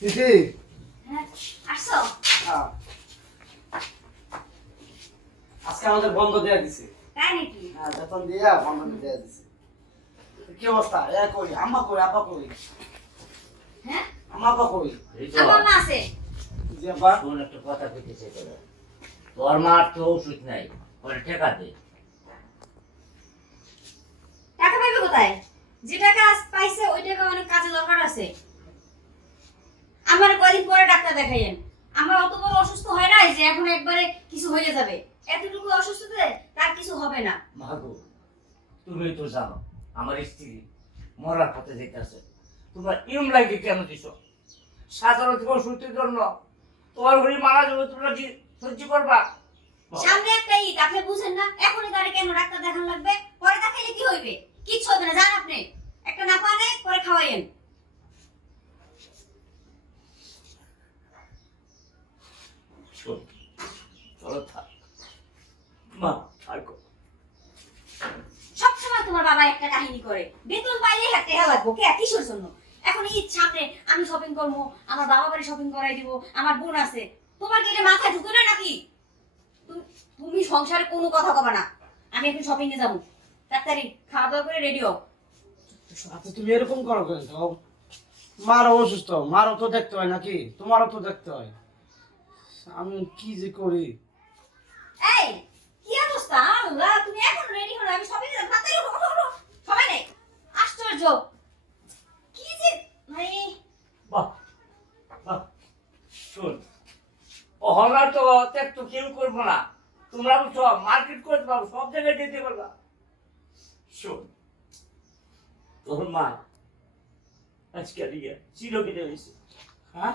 দিদি হ্যাঁ। আজকে আমাদের বন্ধ দেয়া দিছে। তাই নাকি? হ্যাঁ বেতন দিয়া বন্ধ দেয়া দিছে। কি অবস্থা? এ কই? আম্মা কই? আপা কই? হ্যাঁ? আম্মা আপা কই? এই না আছে। জি আব্বা শোন একটা কথা কইতেছে তোরা তোর মার তো ওষুধ নাই ওরা ঠেকা দে। টাকা পাইবে কোথায়? যে টাকা পাইছে ওই টাকা অনেক কাজে দরকার আছে। আমার কয়দিন পরে ডাক্তার দেখাইয়েন। আমার অত বড় অসুস্থ হয় না যে এখন একবারে কিছু হয়ে যাবে। এতটুকু অসুস্থতে তার কিছু হবে না। মাগো তুমি তো জানো আমার স্ত্রী মরার পথে যেতেছে তোমরা ইম লাগে কেন দিছ? সাধারণ ওষুধের জন্য। তোমার ঘরে মারা যাবে তোমরা কি সহ্য করবা? সামনে একটা ঈদ আপনি বুঝেন না এখনই তারে কেন ডাক্তার দেখান লাগবে পরে দেখাইলে কি হইবে কিচ্ছু হবে না জান আপনি একটা না পানে পরে খাওয়াইয়েন শোন চলো থাক। মা থাকো সবসময় তোমার বাবা একটা কাহিনী করে। বেতন পাইলে হাতে কে? কিসের জন্য? এখন ঈদ সামনে আমি শপিং করব আমার বাবা বাড়ি শপিং করাই দিব আমার বোন আছে। তোমার কি এটা মাথায় ঢুকে না নাকি? তুমি- তুমি সংসারে কোনো কথা কবা না। আমি এখন শপিং এ যাব। তাড়াতাড়ি খাওয়া দাওয়া করে রেডি হও। আচ্ছা তুমি এরকম করো কেন? মারও অসুস্থ মারও তো দেখতে হয় নাকি? তোমারও তো দেখতে হয়। আমি কি যে করি? এই কি অবস্থা? আল্লাহ তুমি এখন রেডি হলো আমি যাব তাড়াতাড়ি ওঠো, ওঠো। সবাই নেই। আশ্চর্য। কি যে মানে বাহ বাহ শোন। অহনার তো ত্যাগ তো কেউ করব না। তোমরা সব মার্কেট করতে পারব সব জায়গায় যেতে পারবা। শোন তোর মা আজকে দিয়ে চির হয়েছে। হ্যাঁ?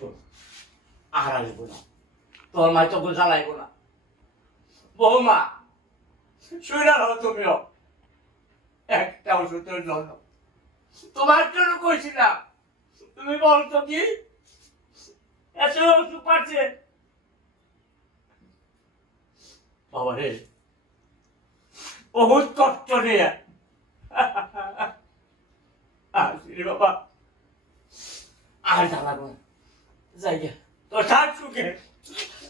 শোন, আর আসব না। তোর মা তোকে জ্বালাইবো না। বৌমা শুনে হো তুমিও। একটা ওষুধের জন্য। তোমার জন্য কইছিলাম। তুমি বলতো কি? এত ওষুধ পাচ্ছে। বাবা রে বহুত কষ্ট নিয়ে। আসি বাবা। আর জ্বালাবো না যাই গে তোর থাক সুখে।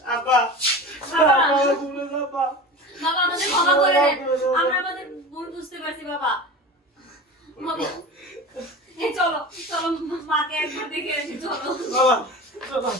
আপা। আপা, বাবা আমাদের ক্ষমা করে দেন। আমরা আমাদের ভুল বুঝতে পারছি বাবা। চলো চলো মাকে একবার দেখে আসি চলো। বাবা চলো।